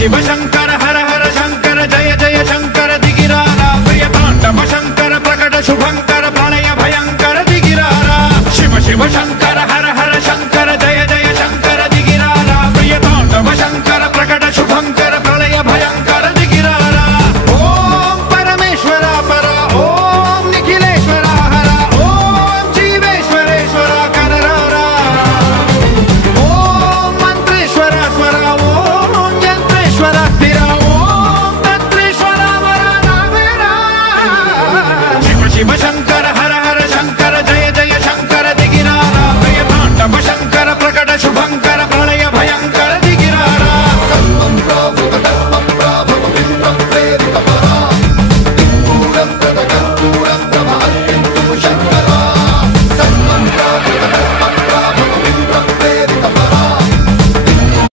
शिव शंकर हर हर शंकर जय जय शंकर दिगिरारा प्रिय तांडव शंकर प्रकट शुभंकर प्रणय भयंकर दिगिरारा शिव शिव शंकर